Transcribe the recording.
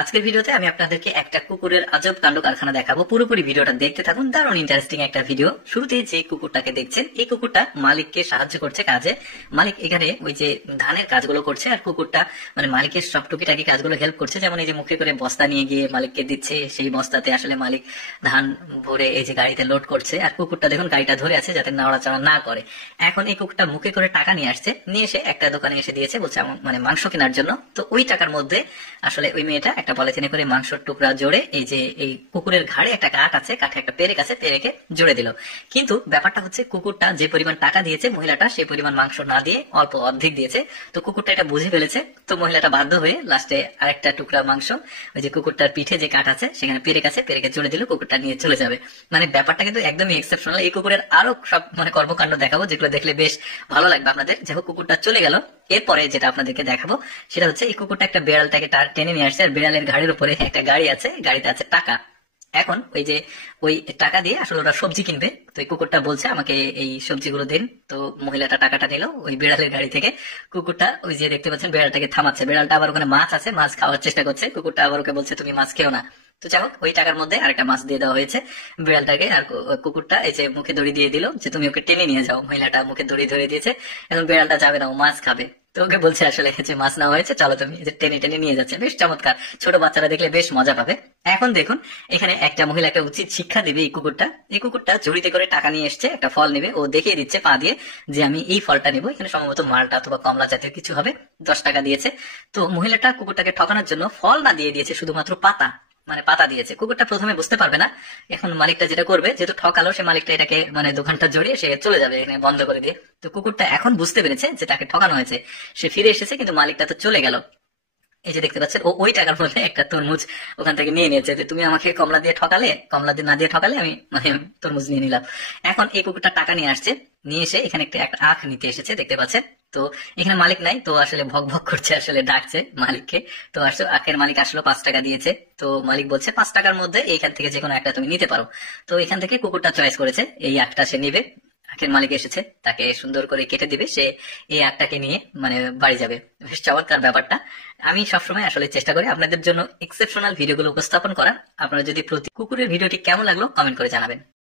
আজকের ভিডিওতে আমি আপনাদেরকে একটা কুকুরের আজব কাণ্ড কারখানা দেখাবো। পুরোপুরি ভিডিওটা দেখতে থাকুন, দারুণ ইন্টারেস্টিং একটা ভিডিও। শুরুতে যে কুকুরটাকে দেখছেন, এই কুকুরটা মালিককে সাহায্য করছে কাজে। মালিক এখানে ওই যে ধানের কাজগুলো করছে, আর কুকুরটা মানে মালিকের সব টুকিটাকি কাজগুলো হেল্প করছে। যেমন এই যে মুখে করে বস্তা নিয়ে গিয়ে মালিককে দিচ্ছে, সেই বস্তাতে আসলে মালিক ধান ভরে এই যে গাড়িতে লোড করছে। আর কুকুরটা দেখুন গাড়িটা ধরে আছে যাতে নাড়াচাড়া না করে। এখন এই কুকুরটা মুখে করে টাকা নিয়ে আসছে, নিয়ে এসে একটা দোকানে এসে দিয়েছে, বলছে মানে মাংস কেনার জন্য। তো ওই টাকার মধ্যে আসলে ওই মেয়েটা একটা পলিথিনে করে মাংসের টুকরা জোড়ে এই যে এই কুকুরের ঘাড়ে একটা কাঠ আছে, কাঠে একটা পেরেক আছে, পেরেকে জোড়ে দিল। কিন্তু ব্যাপারটা হচ্ছে কুকুরটা যে পরিমাণ টাকা দিয়েছে মহিলাটা সেই পরিমাণ মাংস না দিয়ে অল্প অর্ধেক দিয়েছে। তো কুকুরটা এটা বুঝে ফেলেছে। তো মহিলাটা বাধ্য হয়ে লাস্টে আরেকটা টুকরা মাংস ওই যে কুকুরটার পিঠে যে কাঠ আছে সেখানে পেরেক আছে, পেরেকে জোড়ে দিল, কুকুরটা নিয়ে চলে যাবে। মানে ব্যাপারটা কিন্তু একদমই এক্সেপশনাল। এই কুকুরের আরো সব মানে কর্মকাণ্ড দেখাবো যেগুলো দেখলে বেশ ভালো লাগবে আপনাদের। যাই হোক, কুকুরটা চলে গেল। এরপরে যেটা আপনাদেরকে দেখাবো সেটা হচ্ছে এই কুকুরটা একটা বিড়ালটাকে টেনে নিয়ে আসছে, আর বিড়ালের ঘাড়ের উপরে একটা গাড়ি আছে, গাড়িতে আছে টাকা। এখন ওই টাকা দিয়ে আসলে ওরা সবজি কিনবে। তো এই কুকুরটা বলছে আমাকে এই সবজিগুলো দিন। তো মহিলাটা টাকাটা নিল ওই বিড়ালের গাড়ি থেকে। কুকুরটা ওই যে দেখতে পাচ্ছেন বিড়ালটাকে থামাচ্ছে। বিড়ালটা আবার ওখানে মাছ আছে, মাছ খাওয়ার চেষ্টা করছে। কুকুরটা আবার ওকে বলছে তুমি মাছ খেও না। তো যাই হোক, ওই টাকার মধ্যে আরেকটা মাছ দিয়ে দেওয়া হয়েছে বিড়ালটাকে। আর কুকুরটা এই যে মুখে দড়ি দিয়ে দিল যে তুমি ওকে টেনে নিয়ে যাও। মহিলাটা মুখে দড়ি ধরে দিয়েছে, এখন বিড়ালটা যাবে না, ও মাছ খাবে। তো ওকে বলছে আসলে যে মাছ নেওয়া হয়েছে, চলো তুমি, যে টেনে টেনে নিয়ে যাচ্ছে। বেশ চমৎকার, ছোট বাচ্চারা দেখলে বেশ মজা পাবে। এখন দেখুন, এখানে একটা মহিলাকে উচিত শিক্ষা দেবে এই কুকুরটা। এই কুকুরটা ঝুড়িতে করে টাকা নিয়ে এসছে, একটা ফল নেবে, ও দেখিয়ে দিচ্ছে পা দিয়ে যে আমি এই ফলটা নেবো। এখানে সম্ভবত মালটা অথবা কমলা জাতীয় কিছু হবে। 10 টাকা দিয়েছে। তো মহিলাটা কুকুরটাকে ঠকানোর জন্য ফল না দিয়ে দিয়েছে, শুধুমাত্র পাতা, মানে পাতা দিয়েছে। কুকুরটা প্রথমে বুঝতে পারবে না। এখন মালিকটা যেটা করবে, যেহেতু ঠকালো, সে মালিকটা এটাকে মানে দোকানটা জড়িয়ে সে চলে যাবে, এখানে বন্ধ করে দিয়ে। তো কুকুরটা এখন বুঝতে পেরেছে যে তাকে ঠকানো হয়েছে, সে ফিরে এসেছে, কিন্তু মালিকটা তো চলে গেল। এই যে দেখতে পাচ্ছেন, ও ওই টাকার মধ্যে একটা তরমুজ ওখান থেকে নিয়ে নিয়েছে, যে তুমি আমাকে কমলা দিয়ে ঠকালে, কমলা দিয়ে না দিয়ে ঠকালে, আমি মানে তরমুজ নিয়ে নিলাম। এখন এই কুকুরটা টাকা নিয়ে আসছে, নিয়ে এসে এখানে একটা আখ নিতে এসেছে, দেখতে পাচ্ছেন। তো এখানে মালিক নাই, তো আসলে ভক ভক করছে, আসলে ডাকছে মালিককে। তো আসলে আখের মালিক আসলো, 5 টাকা দিয়েছে। তো মালিক বলছে 5 টাকার মধ্যে এইখান থেকে যে কোনো একটা তুমি নিতে পারো। তো এখান থেকে কুকুরটা চয়েস করেছে এই আখটা সে নিবে। আখের মালিক এসেছে, তাকে সুন্দর করে কেটে দিবে, সে এই আখটাকে নিয়ে মানে বাড়ি যাবে। বেশ চমৎকার ব্যাপারটা। আমি সবসময় আসলে চেষ্টা করি আপনাদের জন্য এক্সেপশনাল ভিডিওগুলো উপস্থাপন করার। আপনারা যদি প্রতি কুকুরের ভিডিওটি কেমন লাগলো কমেন্ট করে জানাবেন।